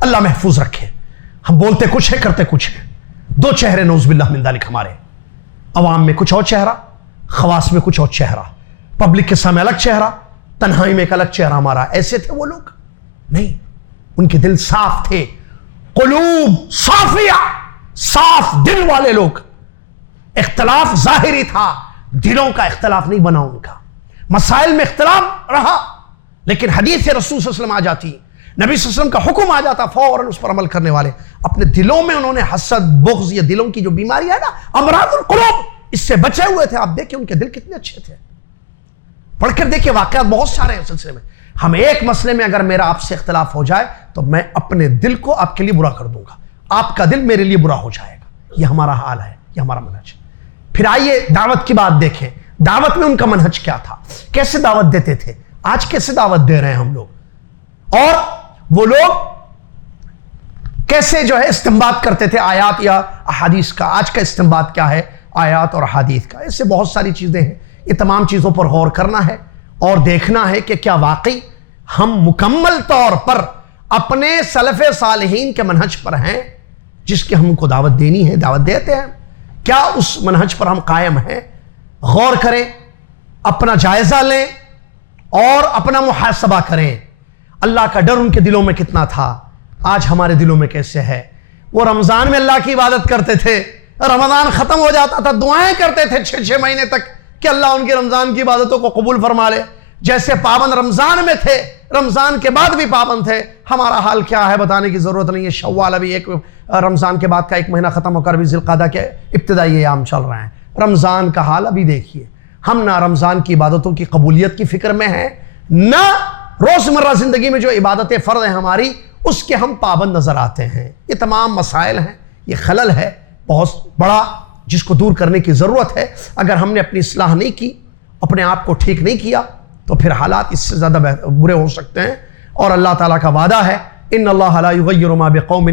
اللہ محفوظ رکھے۔ ہم بولتے کچھ ہے، کرتے کچھ ہے، دو چہرے نعوذ باللہ من ذالک ہمارے۔ عوام میں کچھ اور چہرہ، خواص میں کچھ اور چہرہ، پبلک کے سامنے الگ چہرہ، تنہائی میں ایک الگ چہرہ ہمارا۔ ایسے تھے وہ لوگ؟ نہیں، ان کے دل صاف تھے، قلوب صافیہ، صاف دل والے لوگ۔ اختلاف ظاہری تھا، دلوں کا اختلاف نہیں بنا ان کا۔ مسائل میں اختلاف رہا، لیکن حدیث رسول صلی اللہ علیہ وسلم آ جاتی، نبی صلی اللہ علیہ وسلم کا حکم آ جاتا، فوراً اس پر عمل کرنے والے۔ اپنے دلوں میں انہوں نے حسد، بغض، یہ دلوں کی جو بیماری ہے نا، امراض القلوب، اس سے بچے ہوئے تھے۔ آپ دیکھیں ان کے دل کتنے اچھے تھے، پڑھ کر دیکھیں، واقعات بہت سارے ہیں اس سلسلے میں۔ ہم ایک مسئلے میں اگر میرا آپ سے اختلاف ہو جائے تو میں اپنے دل کو آپ کے لیے برا کر دوں گا، آپ کا دل میرے لیے برا ہو جائے گا۔ یہ ہمارا حال ہے، یہ ہمارا منہج ہے۔ پھر آئیے دعوت کی بات دیکھیں، دعوت میں ان کا منہج کیا تھا، کیسے دعوت دیتے تھے، آج کیسے دعوت دے رہے ہیں ہم لوگ، اور وہ لوگ کیسے جو ہے استنباط کرتے تھے آیات یا احادیث کا۔ آج کا استنباط کیا ہے آیات اور احادیث کا؟ ایسے بہت ساری چیزیں ہیں، یہ تمام چیزوں پر غور کرنا ہے اور دیکھنا ہے کہ کیا واقعی ہم مکمل طور پر اپنے سلف صالحین کے منہج پر ہیں جس کی ہم کو دعوت دینی ہے، دعوت دیتے ہیں، کیا اس منہج پر ہم قائم ہیں؟ غور کریں، اپنا جائزہ لیں اور اپنا محاسبہ کریں۔ اللہ کا ڈر ان کے دلوں میں کتنا تھا، آج ہمارے دلوں میں کیسے ہے؟ وہ رمضان میں اللہ کی عبادت کرتے تھے، رمضان ختم ہو جاتا تھا دعائیں کرتے تھے 6 مہینے تک کہ اللہ ان کی رمضان کی عبادتوں کو قبول فرما لے۔ جیسے پابند رمضان میں تھے، رمضان کے بعد بھی پابند تھے۔ ہمارا حال کیا ہے بتانے کی ضرورت نہیں ہے۔ شوال ابھی رمضان کے بعد کا 1 مہینہ ختم ہو کر بھی ذی القعدہ کے ابتدائی ایام چل رہے ہیں، رمضان کا حال ابھی دیکھیے، ہم نہ رمضان کی عبادتوں کی قبولیت کی فکر میں ہیں، نہ روزمرہ زندگی میں جو عبادتیں فرض ہیں ہماری اس کے ہم پابند نظر آتے ہیں۔ یہ تمام مسائل ہیں، یہ خلل ہے بہت بڑا جس کو دور کرنے کی ضرورت ہے۔ اگر ہم نے اپنی اصلاح نہیں کی، اپنے آپ کو ٹھیک نہیں کیا، تو پھر حالات اس سے زیادہ برے ہو سکتے ہیں۔ اور اللہ تعالیٰ کا وعدہ ہے ان اللہ لا یغیر ما بقوم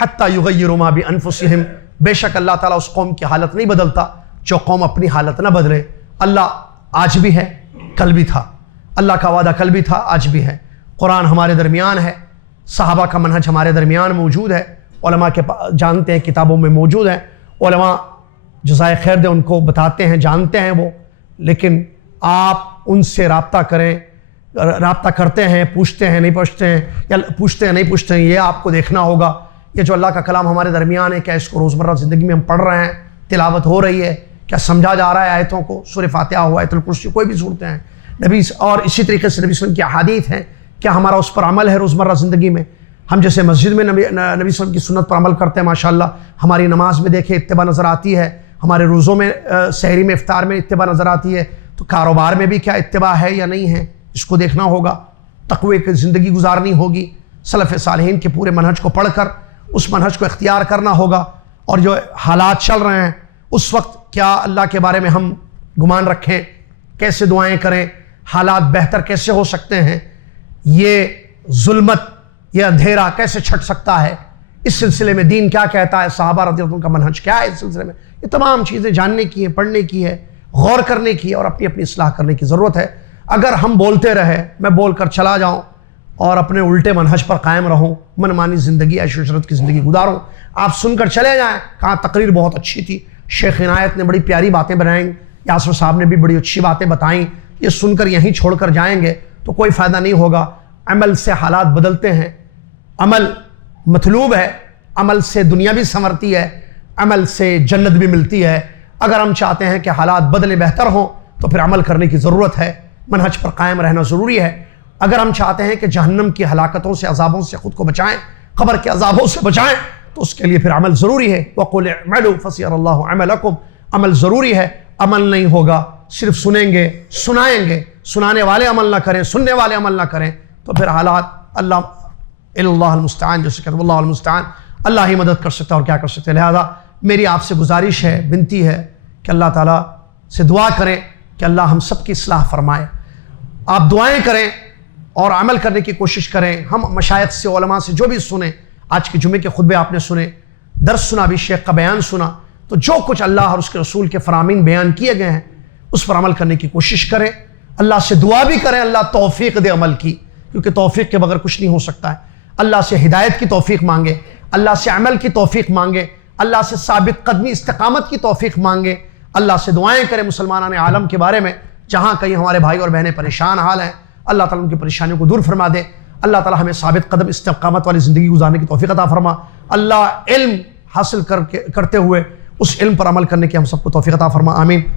حتی یغیروا ما بانفسہم، بے شک اللہ تعالیٰ اس قوم کی حالت نہیں بدلتا جو قوم اپنی حالت نہ بدلے۔ اللہ آج بھی ہے، کل بھی تھا، اللہ کا وعدہ کل بھی تھا، آج بھی ہے۔ قرآن ہمارے درمیان ہے، صحابہ کا منہج ہمارے درمیان موجود ہے، علماء کے جانتے ہیں، کتابوں میں موجود ہے، علماء جزائے خیر دے ان کو بتاتے ہیں، جانتے ہیں وہ، لیکن آپ ان سے رابطہ کریں، رابطہ کرتے ہیں، پوچھتے ہیں نہیں پوچھتے ہیں، یا پوچھتے ہیں نہیں پوچھتے ہیں، یہ آپ کو دیکھنا ہوگا۔ یہ جو اللہ کا کلام ہمارے درمیان ہے، کیا اس کو روزمرہ زندگی میں ہم پڑھ رہے ہیں، تلاوت ہو رہی ہے، کیا سمجھا جا رہا ہے آیتوں کو؟ سورہ فاتحہ ہو، آیت الکرسی، کوئی بھی صورتیں ہیں نبی، اور اسی طریقے سے نبی صلی اللہ علیہ وسلم کی احادیث ہیں، کیا ہمارا اس پر عمل ہے روزمرہ زندگی میں؟ ہم جیسے مسجد میں نبی صلی اللہ علیہ وسلم کی سنت پر عمل کرتے ہیں، ماشاءاللہ ہماری نماز میں دیکھیں اتباع نظر آتی ہے، ہمارے روزوں میں، سحری میں، افطار میں اتباع نظر آتی ہے، تو کاروبار میں بھی کیا اتباع ہے یا نہیں ہے، اس کو دیکھنا ہوگا۔ تقوی کی زندگی گزارنی ہوگی، سلف صالحین کے پورے منہج کو پڑھ کر اس منہج کو اختیار کرنا ہوگا، اور جو حالات چل رہے ہیں اس وقت کیا اللہ کے بارے میں ہم گمان رکھیں، کیسے دعائیں کریں، حالات بہتر کیسے ہو سکتے ہیں، یہ ظلمت، یہ اندھیرا کیسے چھٹ سکتا ہے، اس سلسلے میں دین کیا کہتا ہے، صحابہ رضی اللہ عنہ کا منہج کیا ہے اس سلسلے میں، یہ تمام چیزیں جاننے کی ہیں، پڑھنے کی ہے، غور کرنے کی ہے، اور اپنی اپنی اصلاح کرنے کی ضرورت ہے۔ اگر ہم بولتے رہے، میں بول کر چلا جاؤں اور اپنے الٹے منہج پر قائم رہوں، منمانی زندگی، عیش و عشرت کی زندگی گزاروں، آپ سن کر چلے جائیں، کہاں تقریر بہت اچھی تھی، شیخ عنایت نے بڑی پیاری باتیں بنائیں، یاسر صاحب نے بھی بڑی اچھی باتیں بتائیں، یہ سن کر یہیں چھوڑ کر جائیں گے تو کوئی فائدہ نہیں ہوگا۔ عمل سے حالات بدلتے ہیں، عمل مطلوب ہے، عمل سے دنیا بھی سنورتی ہے، عمل سے جنت بھی ملتی ہے۔ اگر ہم چاہتے ہیں کہ حالات بدلیں، بہتر ہوں، تو پھر عمل کرنے کی ضرورت ہے، منہج پر قائم رہنا ضروری ہے۔ اگر ہم چاہتے ہیں کہ جہنم کی ہلاکتوں سے، عذابوں سے خود کو بچائیں، قبر کے عذابوں سے بچائیں، تو اس کے لیے پھر عمل ضروری ہے۔ وَقُلِ اعْمَلُوا فَسَيَرَى اللَّهُ عَمَلَكُمْ، عمل ضروری ہے، عمل نہیں ہوگا، صرف سنیں گے، سنائیں گے، سنانے والے عمل نہ کریں، سننے والے عمل نہ کریں، تو پھر حالات اللہ المستعان، جیسے کہتے ہیں اللہ المستعان، اللہ ہی مدد کر سکتا اور کیا کر سکتے ہیں۔ لہذا میری آپ سے گزارش ہے، بنتی ہے کہ اللہ تعالیٰ سے دعا کریں کہ اللہ ہم سب کی اصلاح فرمائے۔ آپ دعائیں کریں اور عمل کرنے کی کوشش کریں۔ ہم مشائخ سے، علماء سے جو بھی سنیں، آج کے جمعے کے خطبے آپ نے سنے، درس سنا، بھی شیخ کا بیان سنا، تو جو کچھ اللہ اور اس کے رسول کے فرامین بیان کیے گئے ہیں اس پر عمل کرنے کی کوشش کریں۔ اللہ سے دعا بھی کریں اللہ توفیق دے عمل کی، کیونکہ توفیق کے بغیر کچھ نہیں ہو سکتا ہے۔ اللہ سے ہدایت کی توفیق مانگے، اللہ سے عمل کی توفیق مانگے، اللہ سے ثابت قدمی، استقامت کی توفیق مانگے، اللہ سے دعائیں کریں مسلمانان عالم کے بارے میں، جہاں کہیں ہمارے بھائی اور بہنیں پریشان حال ہیں، اللہ تعالیٰ ان کی پریشانیوں کو دور فرما دے۔ اللہ تعالیٰ ہمیں ثابت قدم، استقامت والی زندگی گزارنے کی توفیق عطا فرما۔ اللہ علم حاصل کرتے ہوئے اس علم پر عمل کرنے کی ہم سب کو توفیق عطا فرما، آمین۔